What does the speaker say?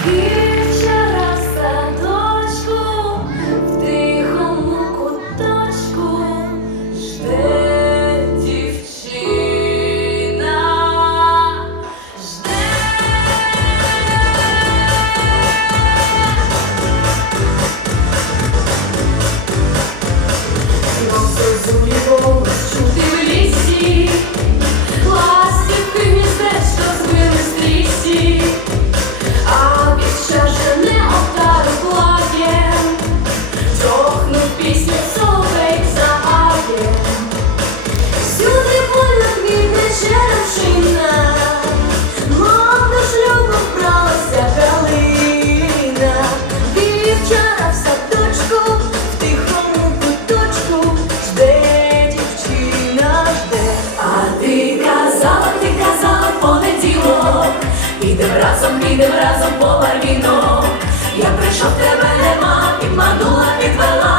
Here Підем разом, підем разом повар барвіно. Я прийшов тебе, нема, підманула, підвела.